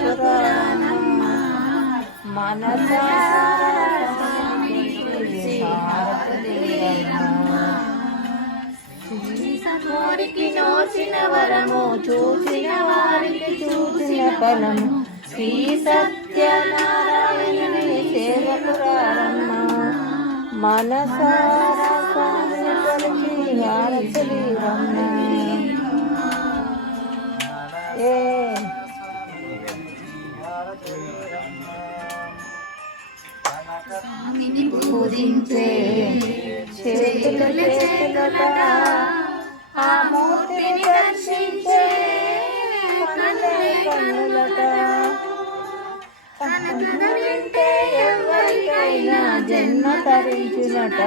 సేవకురారమ్మా మనసారా వారికి నోచిన వరము చూసిన వారికి చూసిన ఫలము శ్రీ సత్యనారాయణుని సేవకురారమ్మా మనసారా స్వామిని కొలిచి హారతులివ్వమ్మా. పూజించే చేతులట ఆ మూర్తిని దర్శించే కన్నులట వింటే ఎవరికైనా జన్మ తరించునట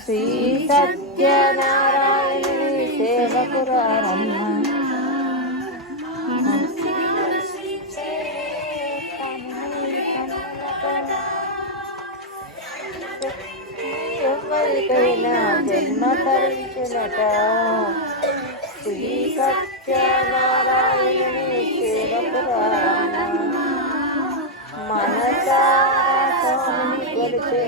శ్రీ సత్యనారాయణుని సేవకురారమ్మా ఎవరికైనా జన్మ తరించునట శ్రీ సత్యనారాయణుని సేవకురారమ్మా మనసారా స్వామిని కొలిచే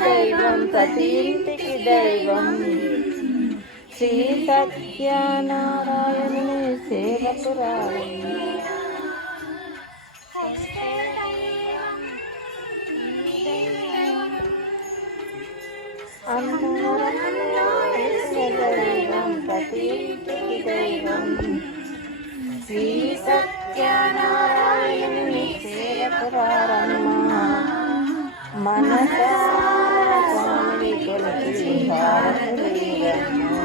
దైవం ప్రతి ఇంటికి దైవం శ్రీ సత్యనారాయణుని సేవకురారమ్మా దైవం ప్రతి ఇంటికి దైవం శ్రీ సత్యనారాయణుని సేవకురారమ్మా మనసారా స్వామిని కొలిచి హారతులివ్వమ్మా.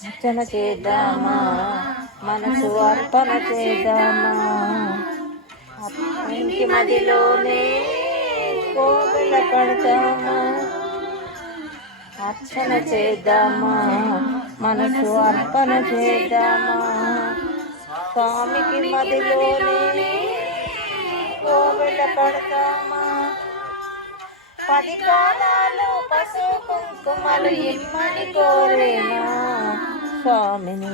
అర్చన చేద్దామా మనసు అర్పణ చేద్దామా ఇంటి మదిలోనే కోవెల కడతామా అర్చన చేద్దామా మనసు అర్పణ చేద్దామా స్వామికి మదిలోనే కోవెల కడతామా 10 కాలాలు పసుపు కుంకుమలు ఇమ్మని కోరేనా స్వామిని